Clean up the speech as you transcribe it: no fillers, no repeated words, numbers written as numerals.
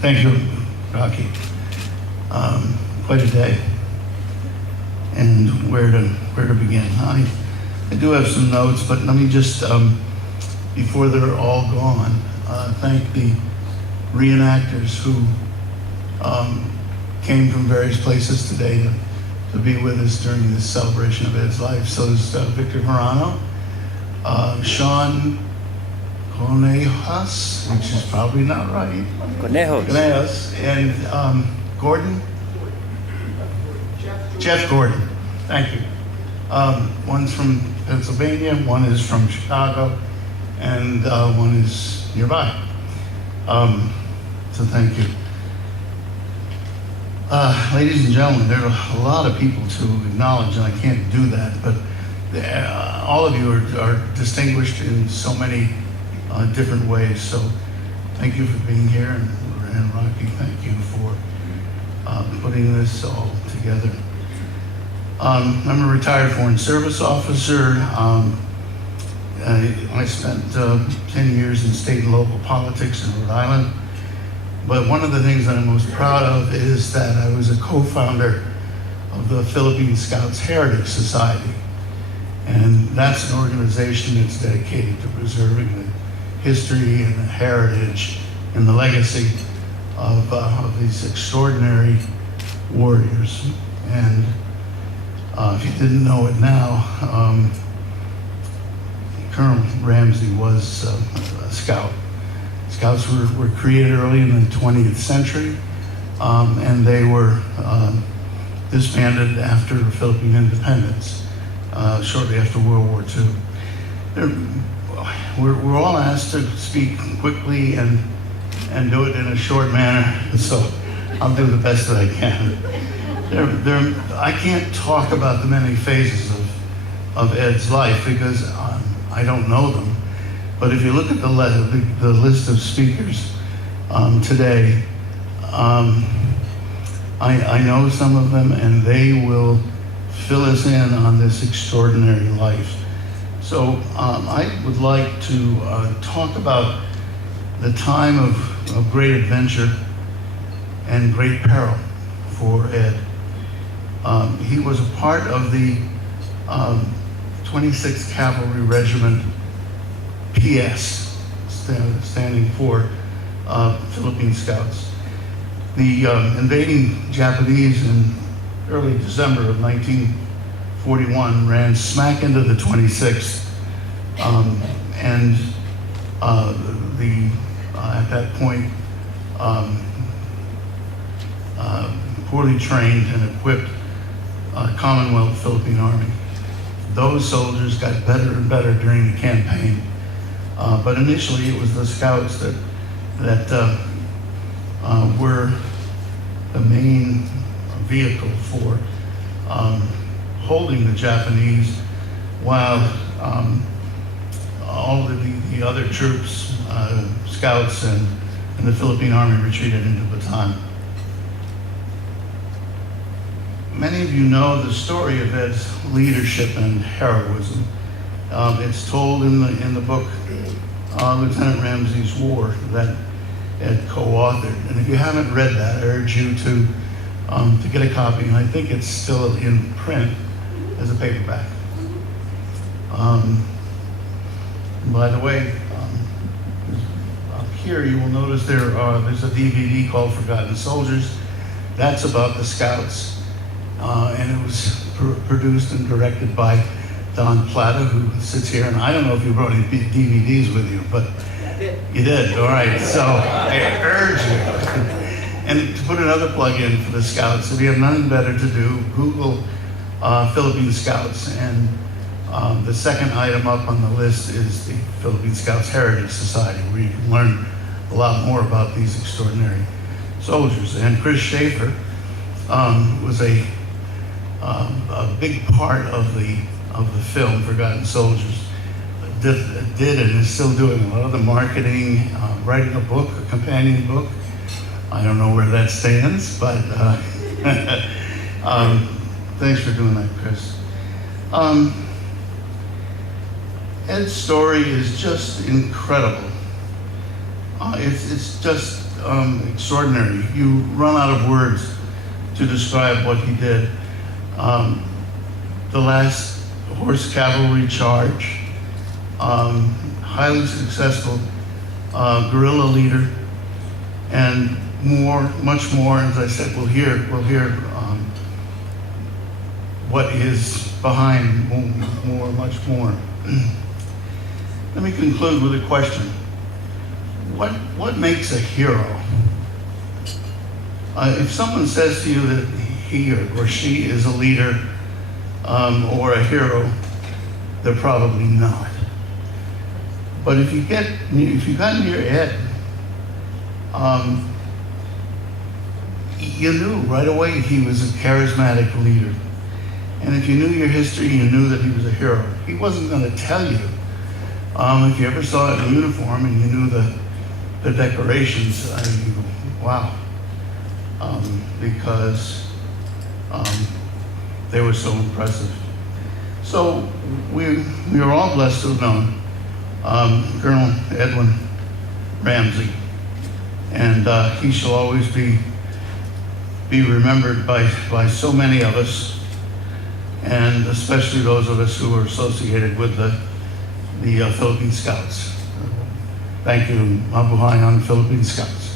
Thank you, Rocky. Quite a day, and where to begin? I do have some notes, but let me just, before they're all gone, thank the reenactors who came from various places today to be with us during this celebration of Ed's life. So there's Victor Verano, Sean Conejas, which is probably not right. Conejos. And Gordon? Jeff Gordon. Thank you. One's from Pennsylvania, one is from Chicago, and one is nearby. So thank you. Ladies and gentlemen, there are a lot of people to acknowledge, and I can't do that, but all of you are distinguished in so many different ways. So thank you for being here, and Rocky, thank you for putting this all together. I'm a retired Foreign Service officer. I spent 10 years in state and local politics in Rhode Island. But one of the things that I'm most proud of is that I was a co-founder of the Philippine Scouts Heritage Society. And that's an organization that's dedicated to preserving the history and the heritage and the legacy of these extraordinary warriors. And if you didn't know it now, Colonel Ramsey was a scout. Scouts were created early in the 20th century, and they were disbanded after Philippine independence, shortly after World War II. We're all asked to speak quickly and do it in a short manner, so I'll do the best that I can. I can't talk about the many phases of Ed's life because I don't know them. But if you look at the list of speakers today, I know some of them, and they will fill us in on this extraordinary life. So I would like to talk about the time of great adventure and great peril for Ed. He was a part of the 26th Cavalry Regiment, PS, standing for Philippine Scouts. The invading Japanese in early December of 1941 ran smack into the 26th, and at that point, poorly trained and equipped Commonwealth Philippine Army. Those soldiers got better and better during the campaign, but initially it was the Scouts that were the main vehicle for holding the Japanese, while all of the other troops, Scouts and the Philippine Army retreated into Bataan. Many of you know the story of Ed's leadership and heroism. It's told in the book Lieutenant Ramsey's War that Ed co-authored. And if you haven't read that, I urge you to get a copy. And I think it's still in print as a paperback. By the way, up here you will notice there's a DVD called Forgotten Soldiers. That's about the Scouts. And it was produced and directed by Don Plata, who sits here. And I don't know if you brought any DVDs with you, but you did. All right. So I urge you. And to put another plug in for the Scouts, if you have nothing better to do, Google Philippine Scouts. And the second item up on the list is the Philippine Scouts Heritage Society, where you can learn a lot more about these extraordinary soldiers. And Chris Schaefer was a big part of the film Forgotten Soldiers. Did and is still doing a lot of the marketing, writing a book, a companion book. I don't know where that stands, but thanks for doing that, Chris. Ed's story is just incredible. It's just extraordinary. You run out of words to describe what he did. The last horse cavalry charge, highly successful guerrilla leader, and more, much more. As I said, we'll hear what is behind much more. Let me conclude with a question. What makes a hero? If someone says to you that he or she is a leader or a hero, they're probably not. But if you got near Ed, you knew right away he was a charismatic leader. And if you knew your history, you knew that he was a hero. He wasn't going to tell you. If you ever saw it in uniform and you knew the decorations, you go, wow. Because they were so impressive. So we are all blessed to have known Colonel Edwin Ramsey, and he shall always be remembered by so many of us, and especially those of us who are associated with the Philippine Scouts. Thank you, Mabuhay on Philippine Scouts.